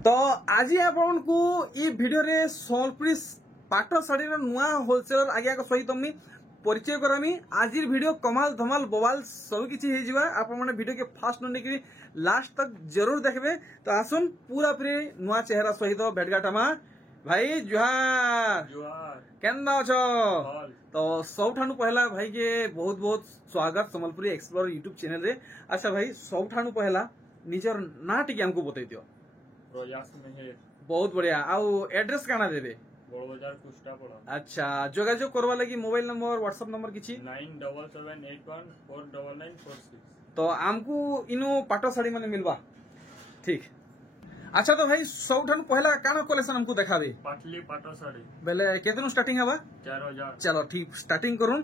तो आज आपको ये वीडियो रे सोनपुरी पाट शाढ़ी नुआ होलसेलर आज्ञा सहित मुझे परिचय करामी। आज वीडियो कमाल धमाल बवाल सब किसी आप वीडियो के फास्ट नहीं लास्ट तक जरूर देखबे। तो आसुन पूरा पूरी नुआ चेहरा सहित भेटघाटामा भाई जुहार केंदा अछो। तो सबठानु पहला भाई के बहुत बहुत स्वागत संबलपुरी एक्सप्लोर यूट्यूब चैनल रे। अच्छा भाई सबठानु पहला निजर ना टिके हमको बतई दियो। बहुत बढ़िया। आउ एड्रेस काना देबे? बड़बाजार कुष्टापड़ा। अच्छा जोगाजोग करवा लगी मोबाइल नंबर व्हाट्सएप नंबर किछि 9778149946। तो आमको इनो पाटो साड़ी माने मिलबा ठीक। अच्छा तो भाई सबठानु पहला काना कलेक्शन हमको देखाबे? पाटली पाटो साड़ी बेले केतनो स्टार्टिंग हवा? 4000। चलो ठीक स्टार्टिंग करूँ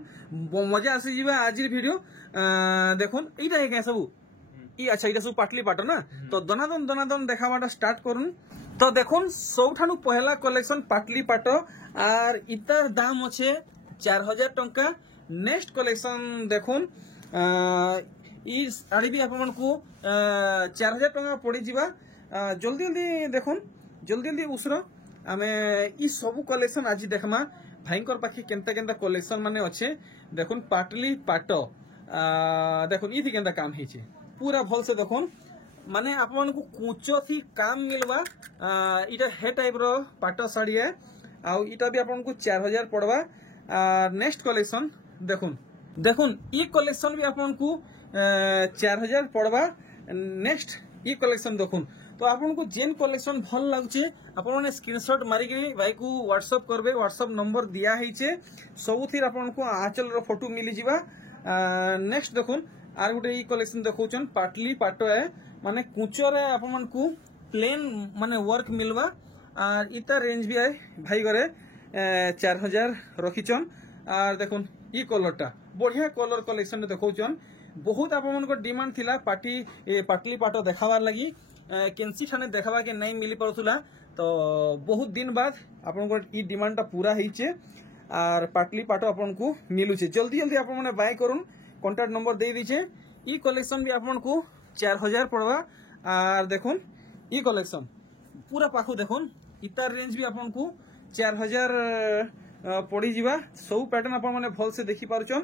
मजा आसी जीवा आज वीडियो। देखुन एटा है सब ई। अच्छा ये सब पाटली पाटो ना। तो दनादन देखावाटा स्टार्ट करूँ। तो देखुन सबठानु पहला कलेक्शन पाटली पाटो और इतार दाम अच्छे 4000 टंका। नेक्स्ट कलेक्शन देखुन ई साड़ी भी आपको 4000 टंका पड़ी जीवा। जल्दी जल्दी देखुन जल्दी जल्दी उसरो आमे ई सब कलेक्शन आज देखमा। भाईकर पाखे केनता केनता कलेक्शन माने अच्छे देखुन पाटली पाटो। देखुन ई थी केनता काम हिचे पूरा भल से देखुन माने आपन को कुचो थी काम मिलवा। इटा हे टाइप रो पाटो साड़ी है आउ इटा भी आपन को 4000 पड़वा। नेक्स्ट कलेक्शन देखुन देखुन ई कलेक्शन भी आपन को 4000 पड़वा। नेक्स्ट ई कलेक्शन देखुन। तो आपन को जेन कलेक्शन भल लागुचे आपन माने स्क्रीनशॉट मारी के भाई को व्हाट्सएप करबे। व्हाट्सएप नंबर दिया हिचे सब थी आपन को आंचल रो फोटो मिली जीवा। नेक्स्ट देखुन आर गुटे ई कलेक्शन देखौछन पाटली पाटो है माने कुचरे आपन को प्लेन माने वर्क मिलवा। और इता रेंज भी है भाई घरे 4000 रखिछन। और देखुन ई कलरटा बढ़िया कलर कलेक्शन देखौछन। बहुत आपन को डिमांड थिला पाटली पाटो देखावार लगी केंसी ठाने देखावा के नहीं मिली पड़ुला। तो बहुत दिन बाद आपन को ई डिमांडटा पूरा हिचे और पाटली पाटो आपन को मिलुचे। जल्दी जल्दी आपन माने बाय करूँ कॉन्टैक्ट नंबर दे दीजिए। ई कलेक्शन भी आपन को 4000 पड़वा। और देखुन ई कलेक्शन पूरा पाखु देखुन इतार रेंज भी आपन को 4000 पड़ी जीवा। सब पैटर्न आपन माने भल से देखि पारुचन।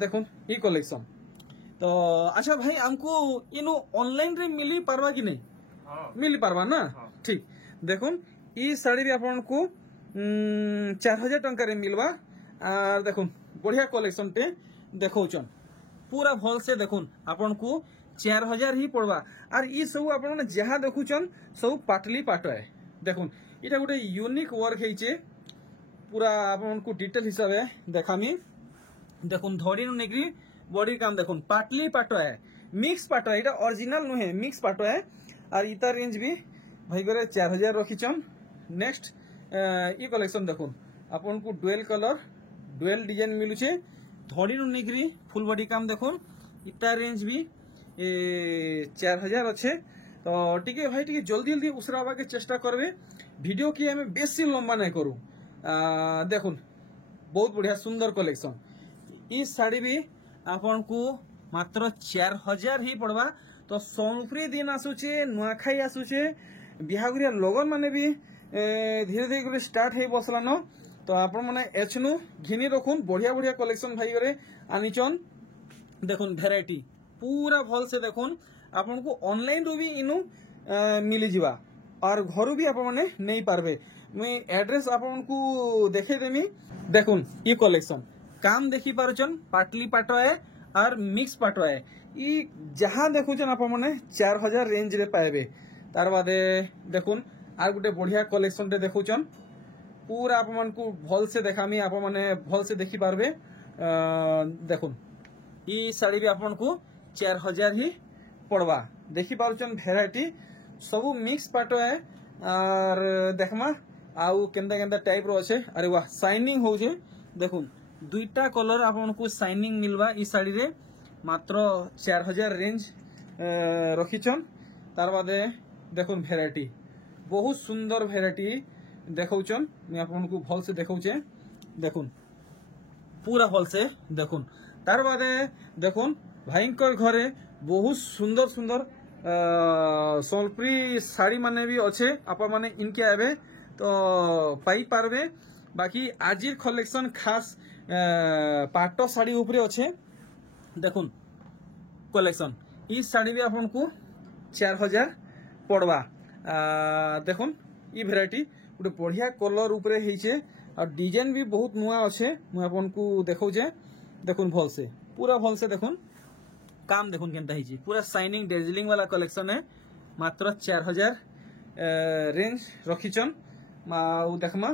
देखुन ई कलेक्शन। तो अच्छा भाई हमको इनो ऑनलाइन रे मिली पारवा कि नहीं? हाँ। मिली पारवा ना। हाँ। ठीक देखुन ई साड़ी भी आपन को 4000 टंका रे मिलवा। और देखुन बढ़िया कलेक्शन टे देखौचन पूरा भल से देखुन आपन को 4000 ही पड़वा। और ई सब आपन जहाँ देखुचन सब पाटली पाटो है। देखुन इटा गोटे यूनिक वर्क है पूरा आपन को डिटेल हिसाब है देखामी। देखुन धड़ी नेग्री बॉडी काम देखुन पाटली पाटो है मिक्स पाटो है। इटा ओरिजिनल नुहे मिक्स पाटो है। और इता रेंज भी भाई करे 4000 रखिचन। नेक्स्ट ई कलेक्शन देखुन आपन को डुएल कलर डुएल डिजाइन मिलुचे धड़ी नेग्री फुल बॉडी काम देखुन इता रेंज भी 4000 अच्छे। तो टिके भाई टिके जल्दी जल्दी उसरावा के चेष्टा करबे वीडियो की हमें बेसी लंबा नहीं करूँ। देखुन बहुत बढ़िया सुंदर कलेक्शन। इस साड़ी भी आपन को मात्र 4000 ही पड़वा। तो सोनपुरी दिन आसुचे नुआखाई आसुचे बिहागुरिया लगन माने भी धीरे धीरे स्टार्ट हो बसलान। तो आपण माने एचनु घिनी रखुन बढ़िया बढ़िया कलेक्शन भाई घरे आनिचन। देखुन भेराइटी पूरा भल से देखुन आपन को ऑनलाइन रू भी इनु मिली जीवा। और घर भी आपण माने नहीं पारबे। मैं एड्रेस आपन को देखे देमी। देखुन ई कलेक्शन काम देखी पारुचन पाटली पाटो है और मिक्स पाटो है। ई जहाँ देखुचन आपण माने 4000 रेंज रे पाएबे। तार बादे देखुन आर गुटे बढ़िया कलेक्शन टे देखुचन पूरा आपन को भल से देखामी आप माने भल से देखी पारबे। देखुन ई साड़ी भी आपन को 4000 ही पड़वा। देखी पारुचन भेराइटी सब मिक्स पाटो है। और देखमा आउ केंदा केंदा टाइप रो अच्छे। अरे वाह शाइनिंग हो जे देखुन दुईटा कलर आपन को शाइनिंग मिलवा ई साड़ी रे मात्र 4000 रेंज रखिचन। तार बादे देखुन भेराइटी बहुत सुंदर भेराइटी देखौचन। मैं आपन को भल से देखौचे देखुन पूरा भल से देखुन। तार बादे देखुन भाईकर घरे बहुत सुंदर सुंदर सोलपुरी साड़ी माने भी अच्छे आपण माने इनके आवे तो पाई पारबे बाकी आजिर कलेक्शन खास पाटो साड़ी ऊपर अच्छे देखुन कलेक्शन ई साड़ी भी आपन को 4000 पड़वा देखुन ई भेराइटी गोटे बढ़िया कलर ऊपर होइछे और डिजाइन भी बहुत नुआ अच्छे मु आपन को देखौ जे देखुन भल से पूरा भल से देखुन काम देखुन केनता हिची पूरा शाइनिंग डेजिलिंग वाला कलेक्शन है मात्र 4000 रेंज रखिचन देखमा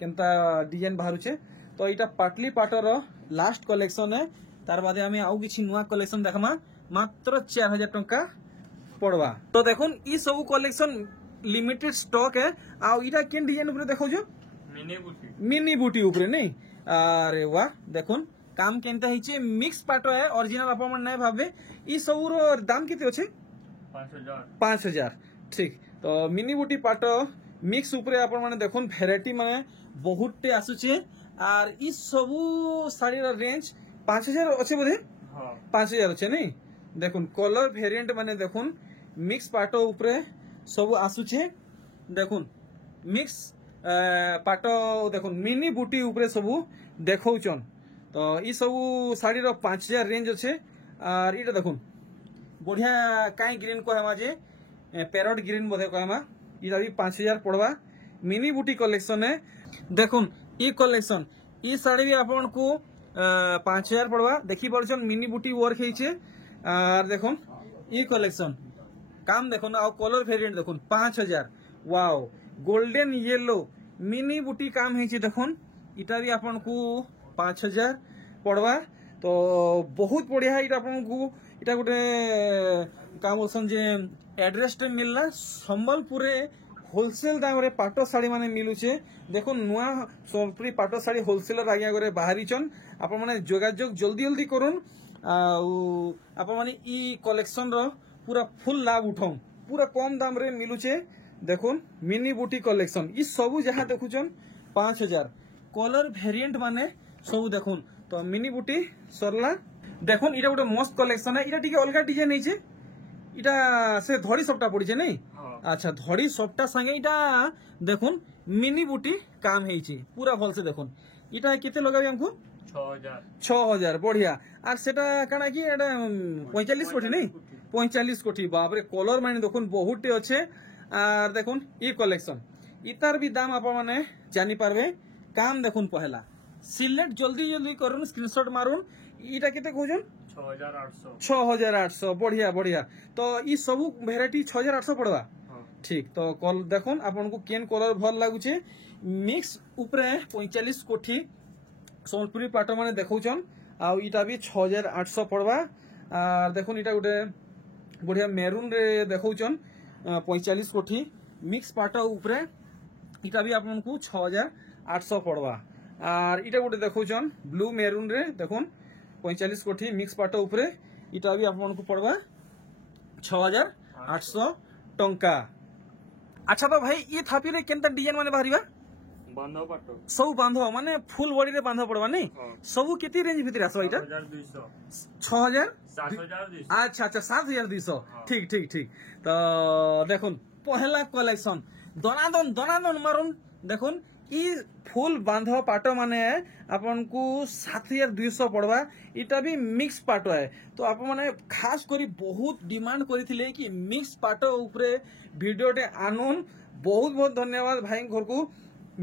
केनता डिजाइन बाहरुचे तो इटा पाटली पाटर लास्ट कलेक्शन है तार बादे हमें आउ किछि नुआ कलेक्शन देखमा मात्र 4000 टंका पड़वा तो देखुन ई सब कलेक्शन लिमिटेड स्टॉक है आउ इटा केन डिजाइन ऊपर देखौ जो मिनी बूटी ऊपर नहीं अरे वाह देखुन काम केनता हिचे मिक्स पाटो है ओरिजिनल अपन मन नै भाबे ई सब रो दाम केते अछि 5000 ठीक तो मिनी बूटी पाटो मिक्स ऊपर अपन माने देखुन वैरायटी माने बहुत टे आसुचे आर ई सब साड़ी रो रेंज 5000 अछि बोधे 5000 अछि नहीं देखुन कलर वेरिएंट माने देखुन मिक्स पाटो ऊपर सब आसुचे देखुन मिक्स पाटो देखुन मिनी बूटी ऊपर सब देखौचन तो ई सब साड़ी रो 5000 रेंज अच्छे और इटा देखुन बढ़िया काई ग्रीन कहमा जे पैरट ग्रीन बोधे कहमा इटा भी 5000 पड़वा मिनी बूटी कलेक्शन है देखुन ई कलेक्शन ई साड़ी भी आपन को 5000 पड़वा देखि परछन मिनी बूटी वर्क हेचे और देखुन ई कलेक्शन काम देखुन आ कलर वेरिएंट देखुन 5000 वाओ गोल्डन येलो मिनी बूटी काम हेचे देखुन इटा भी आपन को 5000 पड़वा तो बहुत बढ़िया इटा आपन को इटा गोटे का बोलसन जे एड्रेस टे मिलला संबलपुर होलसेल दाम रे पाटो साड़ी माने मिलुचे देखो नुआ सोलपुरी पाटो साड़ी होलसेलर आज्ञा करे बाहरीचन आपण माने जोगाजोग जल्दी जल्दी करूँ आपण माने ई कलेक्शन रो पूरा फुल लाभ उठाऊ पूरा कम दाम रे मिलुचे देखुन मिनी बूटी कलेक्शन ई सब जहाँ देखुचन 5000 कलर वेरिएंट माने सब देखुन तो मिनी बूटी सरला देखुन इटा गोटे मस्त कलेक्शन है इटा टिके अलगा डिजाइन है इटा से धड़ी सबटा पड़ी नहीं अच्छा धड़ी सबटा संगे इटा देखुन मिनी बूटी काम है पूरा भल से देखुन इटा केते लगाबी हमको 6000 बढ़िया आर सेटा काना कि एटा 45 कोठी नहीं 45 कोठी बाप रे कलर माने देखुन बहुत टे अच्छे आर देखुन ई कलेक्शन इतार भी दाम आप माने जानी पारबे काम देखुन पहला सिलेक्ट जल्दी जल्दी करूँ स्क्रीनशॉट मारूँ इटा केते कहजन 6800 बढ़िया बढ़िया तो ई सब वेराइटी 6800 पड़वा ठीक तो कल देखुन आपन को केन कलर भल लागुचे मिक्स ऊपरे 45 कोठी सोलपुरी पाटो माने देखौचन आ इटा भी 6800 पड़वा आ देखुन इटा गोटे बढ़िया मेरून रे देखौचन 45 कोठी मिक्स पाटो ऊपरे इटा भी आपन को 6800 पड़वा और इटा गोटे देखौचन ब्लू मेरून रे देखुन 45 कोठी मिक्स पाटो ऊपरे इटा भी आपन को पड़वा 6800 टंका अच्छा तो भाई ये थापी रे केनता डिजाइन माने बाहरीबा बांधो पाटो सब बांधो माने फुल बॉडी रे बांधो पड़वा नहीं सब केती रेंज भीतर आसो इटा 6000 अच्छा अच्छा 7200 ठीक ठीक ठीक तो देखुन पहला कलेक्शन दनादन मारुन देखुन ई फुल बांधो पाटो माने आपन को 7200 पड़वा इटा भी मिक्स पाटो है तो आप माने खास करी बहुत डिमांड करिथिले कि मिक्स पाटो ऊपरे वीडियो टे आनुन बहुत बहुत धन्यवाद भाई घर को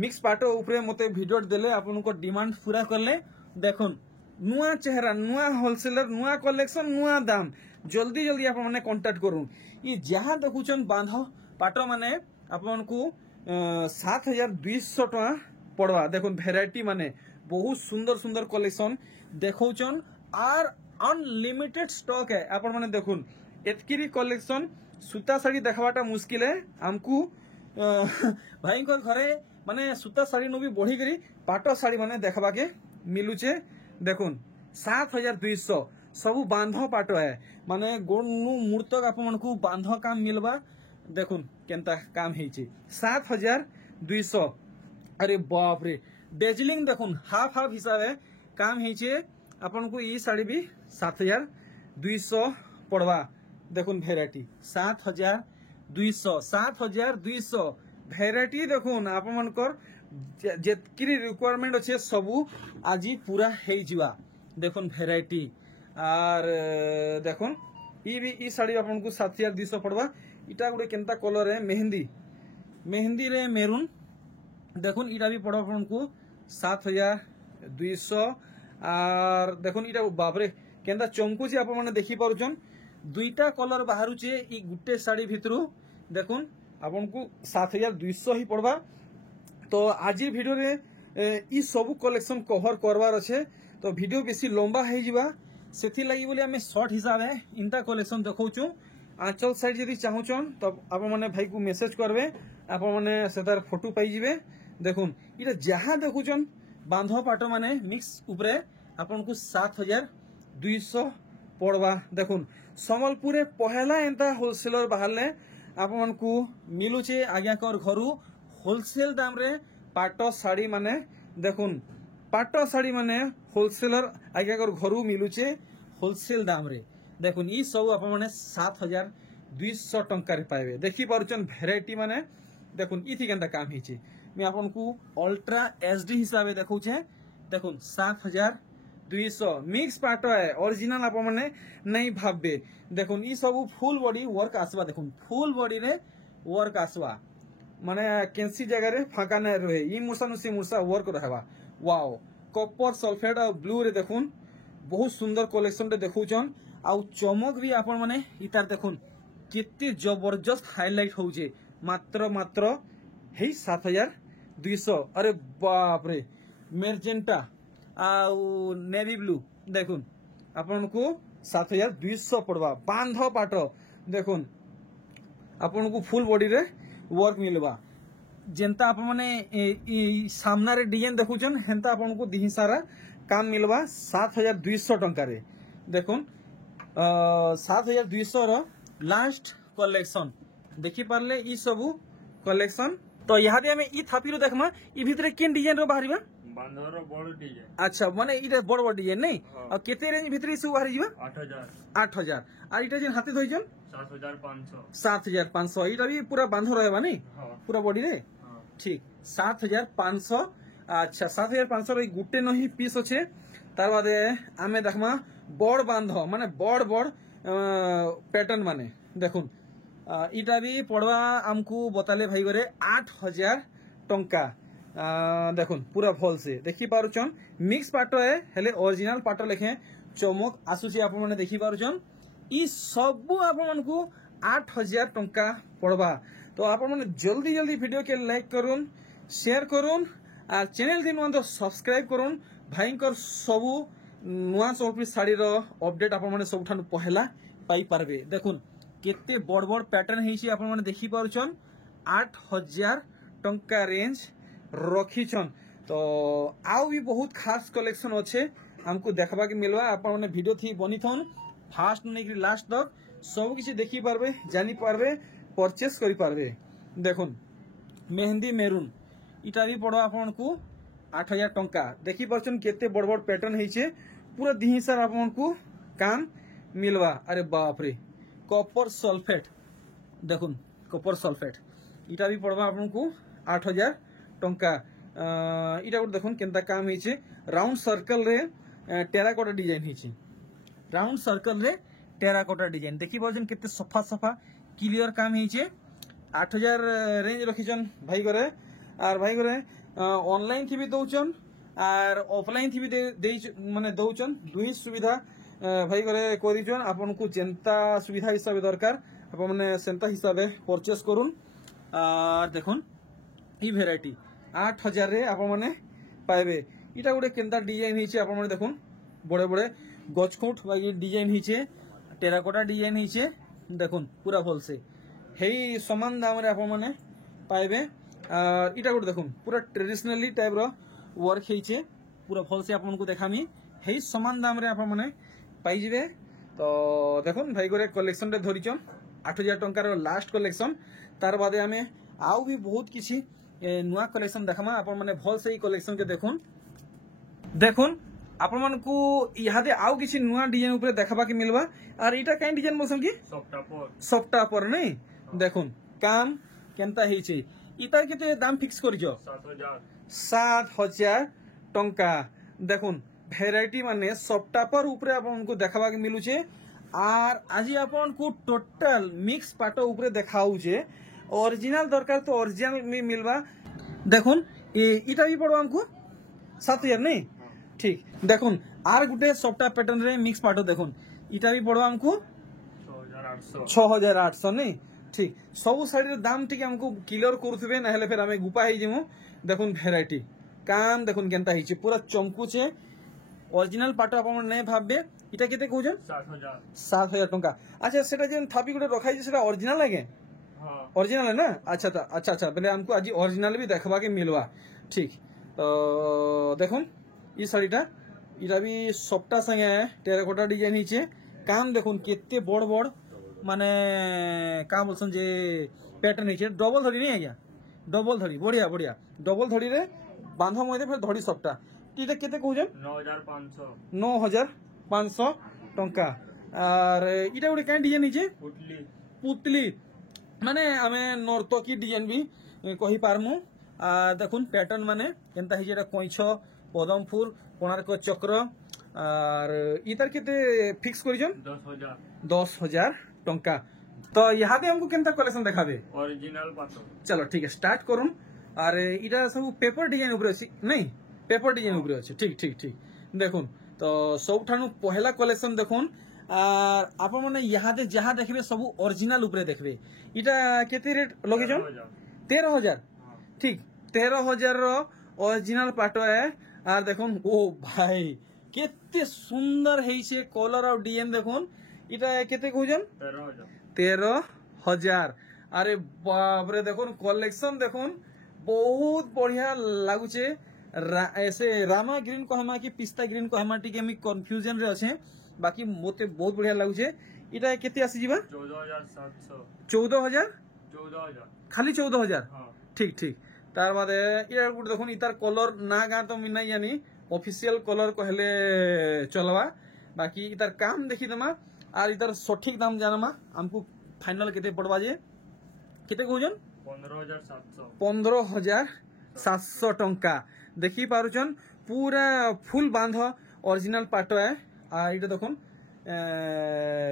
मिक्स पाटो ऊपरे मते वीडियो देले आपन को डिमांड पूरा करले देखुन नुआ चेहरा नुआ होलसेलर नुआ कलेक्शन नुआ दाम जल्दी जल्दी आप माने कांटेक्ट करूँ ये जहाँ देखुचन बांधो पाटो माने आपन को 7200 टका पड़वा देखुन वेराइटी माने बहुत सुंदर सुंदर कलेक्शन देखौचन आर अनलिमिटेड स्टॉक है आपण माने देखुन एतकिरी कलेक्शन सूता साड़ी देखवाटा मुश्किल है हमको भाई को घरे माने सूता साड़ी नु भी बढ़ी करी पाटो साड़ी माने देखबा के मिलुचे देखुन 7200 सब बांधो पाटो है माने गोड़ नु मुड़ तक आपन को बांधो काम मिलबा देखुन केनता काम हेची 7200 अरे बाप रे डेजलिंग देखुन हाफ हाफ हिसाब है काम हेचे आपन को ई साड़ी भी 7200 पड़वा দেখুন ভ্যারাইটি 7200 ভ্যারাইটি দেখুন আপনার যেতকি রিক্বারমেন্ট আছে সবু আজি পুরা হয়ে যা দেখুন ভ্যারাইটি আর দেখুন ই শাড়ি আপনার 7200 পড়বা এটা গোটে কেনতা কলর মেহেন্দি রে মেরুন দেখুন এটা भी পড়বা আপনার 7200 আর দেখুন এটা বাপরে কেনতা চমকুছে আপনার দেখি পারুছন দুইটা কলর বাহারুছে ই গুটে শাড়ি ভিতরু দেখুন আপনার 7200 হি পড়বা তো আজি ভিডিওরে ই সবু কলেকশন কভার করবার আছে তো ভিডিও বেশি লম্বা হয়ে যা সেথিলাগি বলে আমি শর্ট হিসাবে ইনতা কলেকশন দেখাউছু আঁচল সাইড যদি চাহুছন তো আপনার ভাই কু মেসেজ করবে আপনার সেটার ফটো পাইଯିবে দেখুন এটা যাহা দেখুছন বাঁধ পাট মানে মিক্স উপরে আপনার 7200 পড়বা দেখুন সম্বলপুরে পহেলা এন্তা হোলসেলর বাহারলে আপনার মিলুছে আজ্ঞাকর ঘরু হোলসেল দাম রে পাট শাড়ি মানে দেখুন পাট শাড়ি মানে হোলসেলর আজ্ঞাকর ঘরু মিলুছে হোলসেল দাম রে দেখুন ই সব আপনার 7200 টঙ্কার পাইবে দেখি পারুছন ভ্যারাইটি মানে দেখুন ইথি কেনতা কাম হয়েছে আমি আপনার অল্ট্রা এচডি হিসাবে দেখাউছে দেখুন 7200 মিক্স পাট অরিজিনাল আপনার नहीं ভাববে দেখুন ই সব ফুল বডি ওয়ার্ক আসবা দেখুন ফুল বডি রে ওয়ার্ক আসবা মানে কেনসি জায়গায় ফাঁকা না রহে ই মুসানু সি মুসা ওয়ার্ক রহবা ওয়াও কপর সলফেট আর ব্লু রে দেখুন বহুত সুন্দর কলেকশন রে দেখুছন আউ চমক भी আপন মানে ইতার দেখুন কেতে জবরদস্ত হাইলাইট হউছে মাত্র হেই 7200 আরে বাপ রে মেরজেন্টা আউ নেভি ব্লু দেখুন আপনার 7200 পড়বা বাঁধ পাট দেখুন আপনার ফুল বডি রে ওয়ার্ক মিলবা যেনতা আপন মানে সামনারে ডিজাইন দেখুছন হেনতা আপনার দিহি সারা কাম মিলবা 7200 টঙ্কারে দেখুন 7200 র লাস্ট কলেকশন দেখি পারলে ই সবু কলেকশন তো ইহাদে আমি ই থাপিরো দেখমা ই ভিতরে কেন ডিজাইন র বাহারিবা বান্ধর বড় ডিজাইন আচ্ছা মানে এটা বড় বড় ডিজাইন নেই আর কেতে রেঞ্জ ভিতরে সব বাহারি যা 8000 আর এটা যে হাতে ধইছন 7500 7500 এটা भी पूरा बांध रहबा नहीं पूरा बॉडी रे ठीक 7500 अच्छा 7500 रे गुटे नही पीस अछि तार बादे आमे देखमा बड़ बांध माने बड़ पैटर्न माने देखुन इटा भी पड़वा हमकु बताले भाई बरे 8000 टंका देखुन पूरा भल से देखि पारुचन मिक्स पाटो है हेले ओरिजिनल पाटो लेखे चमक आसुची आप माने देखि पारुचन इ सब आपन को 8000 टंका पड़वा तो आप जल्दी वीडियो के लाइक करुन शेयर करुन और चैनल दिन सब्सक्राइब करुन भाईकर सबू नुआ चौपी शाड़ी अपडेट आप सब पहला पाई पारबे देखुन केते बड़ बड़ पैटर्न है आप देखी पारुछन 8000 टंका रेंज रखीछन तो आउ भी बहुत खास कलेक्शन अच्छे हमको देखबा के मिलवा आप वीडियो थी बनी थन फास्ट नहीं लास्ट तक सब किसी देखी पारबे जानी पारबे परचेस करी पारबे देखुन मेहंदी मेरून इटा भी पड़ो आपन को 8000 टंका देखी पारछन केते बड़ बड़ पैटर्न है पूरा दिही सर आपन को काम मिलवा अरे बाप रे कॉपर सल्फेट देखुन कॉपर सल्फेट इटा भी पड़वा आपन को 8000 टंका इटा गोटे देखुन केनता काम है राउंड सर्कल रे टेराकोटा डिजाइन है राउंड सर्कल रे टेराकोटा डिजाइन देखी पारछन केते सफा सफा क्लियर काम है 8000 रेंज रखीचन भाई करे और भाई करे ऑनलाइन थी भी दौचन और ऑफलाइन थी भी माने दौचन दुई सुविधा भाई करे करिचन आपन को जेंता सुविधा हिसाब दरकार आप माने सेंता हिसाब परचेस करुन और देखुन ई वेराइटी 8000 रे आप माने पाइबे इटा गोटे केनता डिजाइन हिचे आप माने देखुन बड़े बड़े गचखुट बाकी डिजाइन हिचे टेराकोटा डिजाइन हिचे देखुन पूरा भल से हेई समान दाम रे आप माने पाइबे इटा गोटे देखुन पूरा ट्रेडिशनली टाइप रो वर्क हेचे पूरा भल से आपन को देखामी हेई समान दाम रे आप माने पाई जिवे तो देखुन भाई गोरे कलेक्शन रे धरिचन 8000 टंकार लास्ट कलेक्शन तार बादे आमे आउ भी बहुत किसी नुआ कलेक्शन देखामा आप माने भल से कलेक्शन के देखुन आपण मानकू इहादे आउ किछि नुआ डिजाइन ऊपर देखबा के मिलबा आर इटा काइन डिजाइन बोलसन की सॉफ्ट पर सफ्टा पर नहीं देखुन काम केनता हेछि इतार केते दाम फिक्स करिजो 7000 7,000 टंका देखुन भेराइटी माने सफ्टा पर ऊपर आपनको देखबा के मिलुचे आर आज आपनको टोटल मिक्स पाटो ऊपर देखाउचे ओरिजिनल दरकार तो ओरिजिनल में मिलबा देखुन इटा भी पड़ो हमको 7,000 नहीं ठीक देखुन आर गुटे सफ्टा पैटर्न रे मिक्स पाटो देखुन इटा भी पड़ो हमको 6,800 नहीं ठीक सब साइड रे दाम टिके हमको क्लियर करूथबे ना हेले फिर हमें गुपा ही जिमु देखुन भेराइटी काम देखुन केनता हिचे पूरा चमकुचे ओरिजिनल पाटो आपण नै भाबबे इटा केते कहउजन 7,000 टंका अच्छा सेटा जेन थापी गुटे रखाई जे सेटा ओरिजिनल लागे हां ओरिजिनल है ना अच्छा पहले हमको आज ओरिजिनल भी देखबा के मिलवा ठीक तो देखुन ई साड़ीटा इटा भी सफ्टा संगे टेराकोटा डिजाइन हिचे काम देखुन केते बड़ बड़ माने का बोलसन जे पैटर्न हिचे डबल धड़ी नहीं आज्ञा डबल धड़ी बढ़िया बढ़िया डबल धड़ी रे बांध मते फिर धड़ी सफ्टा इटा केते कहउजन 9,500 टंका और इटा गुटे काई डिजाइन हिचे पुतली माने आमे नर्तकी डिजाइन भी कही पारमु देखुन पैटर्न माने केनता हिजे एटा कोइछ पदम फूल कोणार्क चक्र और इतार केते फिक्स करिजन 10,000 टंका तो यहाँ दे हमको केनता कलेक्शन देखाबे ओरिजिनल पाटो चलो ठीक है स्टार्ट करूँ और इटा सब पेपर डिजाइन ऊपर अछि नहीं पेपर डिजाइन ऊपर अछि ठीक ठीक ठीक देखुन तो सब ठानु पहला कलेक्शन देखुन और आप माने यहाँ दे जहाँ देखबे सब ओरिजिनल ऊपर देखबे इटा केते रेट लगेजन 13,000 ठीक 13,000 रो ओरिजिनल पाटो है और देखुन ओ भाई केते सुंदर है से कलर और डिजाइन देखुन इटा केते कहउजन 13,000 अरे बाप रे देखुन कलेक्शन देखुन बहुत बढ़िया लागुचे ऐसे रामा ग्रीन कहमा कि पिस्ता ग्रीन कहमा टिके मी कंफ्यूजन रे अछि बाकी मोते बहुत बढ़िया लागुचे इटा केते आसी जीवा 14,000 खाली 14,000 ठीक ठीक तार बाद इटा गुड देखुन इतार कलर ना गा तो मी नहीं जानी ऑफिशियल कलर कहले चलवा बाकी इतार काम देखि दमा आर इतार सठिक दाम जानमा हमको फाइनल केते पड़वा जे केते कहउजन 15,700 टंका देखि पारुचन पूरा फुल बांध ओरिजिनल पाटो है आ इटा देखुन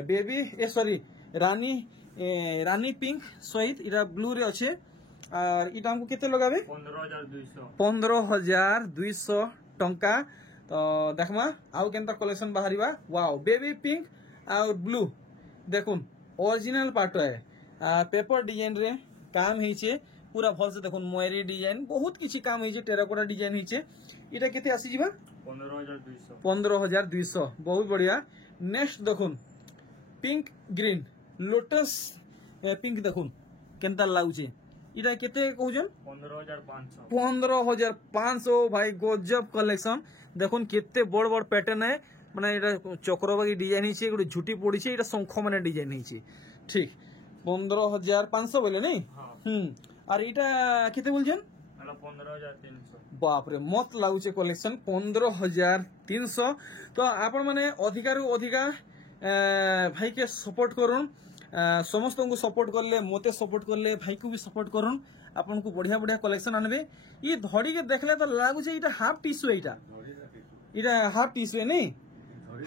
बेबी सॉरी रानी पिंक सहित इटा ब्लू रे अच्छे और इटा हमको केते लगाबे 15,200 टंका तो देखमा आउ केनता कलेक्शन बाहरिबा वाओ बेबी पिंक और ब्लू देखुन ओरिजिनल पाटो है पेपर डिजाइन रे काम हिचे पूरा भल से देखुन मोयरी डिजाइन बहुत किछि काम हिचे टेराकोटा डिजाइन हिचे इटा केते आसी जिबा 15,200 बहुत बढ़िया नेक्स्ट देखुन पिंक ग्रीन लोटस पिंक देखुन केनता लाउचे इटा केते कहउजन 15,500 भाई गजब कलेक्शन देखुन केते बड़ बड़ पैटर्न है माने इटा चक्रबागी डिजाइन हिचे गुटे झुटी पड़ी छे इटा शंख माने डिजाइन हिचे ठीक 15,500 बोले नहीं और इटा केते बोलछन 15,300 बाप रे मत लागुचे कलेक्शन 15,300 तो आपण माने अधिका रु अधिका भाई के सपोर्ट करूँ समस्त को सपोर्ट करले मोते सपोर्ट करले भाई को भी सपोर्ट करूँ आपन को बढ़िया बढ़िया कलेक्शन आनबे ये धड़ी के देखले तो लागुचे इटा हाफ टिश्यू इटा हाफ टिश्यू नहीं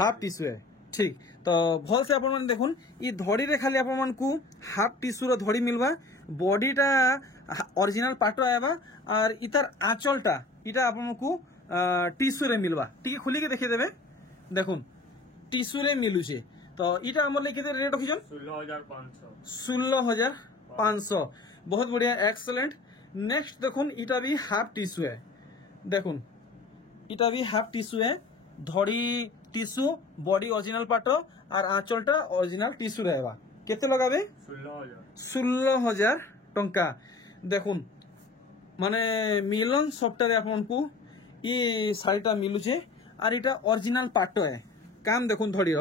हाफ टिश्यू है ठीक तो भल से आपण देखुन ई धड़ी रे खाली आपण को हाफ टिश्यू रो धड़ी मिलवा बॉडीटा ओरिजिनल पाटो आएबा और इतार आंचलटा इटा आपण को टिश्यू रे मिलवा टिके खुली के देखे देबे देखुन टिश्यू रे मिलुचे तो इटा हमर लेके रेट रखिजन 16,500 बहुत बढ़िया एक्सीलेंट नेक्स्ट देखुन इटा भी हाफ टिश्यू है देखुन इटा भी हाफ टिश्यू है धड़ी टिश्यू बॉडी ओरिजिनल पाटो और आंचलटा ओरिजिनल टिश्यू रहेबा केते लगाबे 16,000 टंका देखुन माने मिलन सफ्टवेयर आपन को ये साड़ीटा मिलुचे और इटा ओरिजिनल पाटो है काम देखुन धड़ी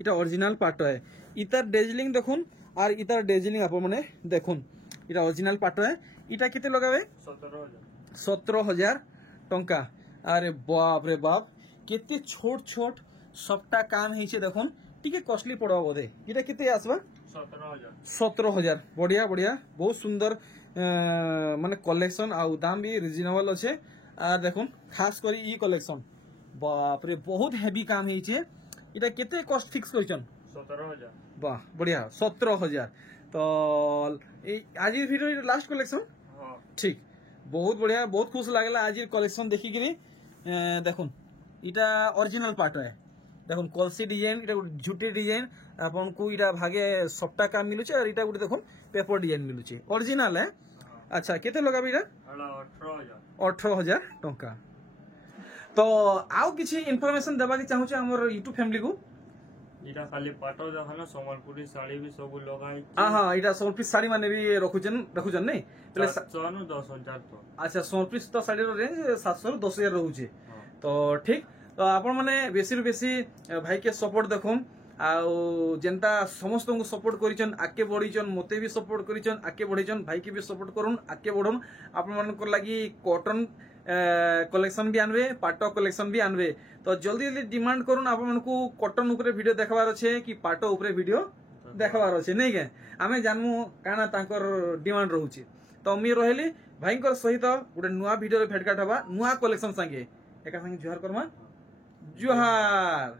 इटा ओरिजिनल पाटो है इतार डेजलिंग देखुन और इतार डेजलिंग आप माने देखुन इटा ओरिजिनल पाटो है इटा केते लगाबे 17,000 टंका अरे बाप रे बाप केते छोट छोट सबटा काम ହେଇଛେ देखुन टिके कॉस्टली पड़वा बोधे इटा केते आसबा 17,000 17,000 बढ़िया बढ़िया बहुत सुंदर माने कलेक्शन आउ दाम भी रिजनेबल अच्छे आ देखुन खास करी ई कलेक्शन बाप रे बहुत हेवी काम ହେଇଛे इटा केते कॉस्ट फिक्स करिछन 17,000 वाह बढ़िया 17,000 तो आज वीडियो लास्ट कलेक्शन हाँ ठीक बहुत बढ़िया बहुत खुश लागला आज कलेक्शन देखी कि देखुन इटा ओरिजिनल पार्ट है देखुन कलसी डिजाइन इटा झुटी डिजाइन आपन को इटा भागे सबटा काम मिलुचे और इटा गुटे देखुन पेपर डिजाइन मिलुचे ओरिजिनल है अच्छा केते लगा इटा हला 18,000 18,000 टंका तो आउ किछि इन्फॉर्मेशन देबा के चाहूचे हमर यूट्यूब फैमिली को इटा खाली पाटो देखना संबलपुरी साड़ी भी सब लगाई हाँ इटा सोनपीस साड़ी माने भी रखुचन नहीं पहले 700 नु 10,000 तो अच्छा सोनपीस तो साड़ी रेंज 700 ରୁ 10,000 रहुचे हाँ तो ठीक तो आपण माने बेसी रु बेसी भाई के सपोर्ट देखुन आउ जेंता समस्त को सपोर्ट करिचन आके बढ़ीचन मते भी सपोर्ट करिचन आके बढ़ीचन भाई के भी सपोर्ट करूँ आके बढ़ुन आपण मानकर लागि कॉटन कलेक्शन भी आनबे पाटो कलेक्शन भी आनबे तो जल्दी जल्दी डिमांड करूँ आपण मानकू कॉटन ऊपर वीडियो देखबार अच्छे कि पाटो ऊपर वीडियो देखबार अच्छे नहीं के आमे जानमु काना तांकर डिमांड रहउची तो मी रहली भाईंकर सहित गोटे नुआ वीडियो भेटघाट हवा नुआ कलेक्शन संगे एका संगे जुहार करमा जुहार।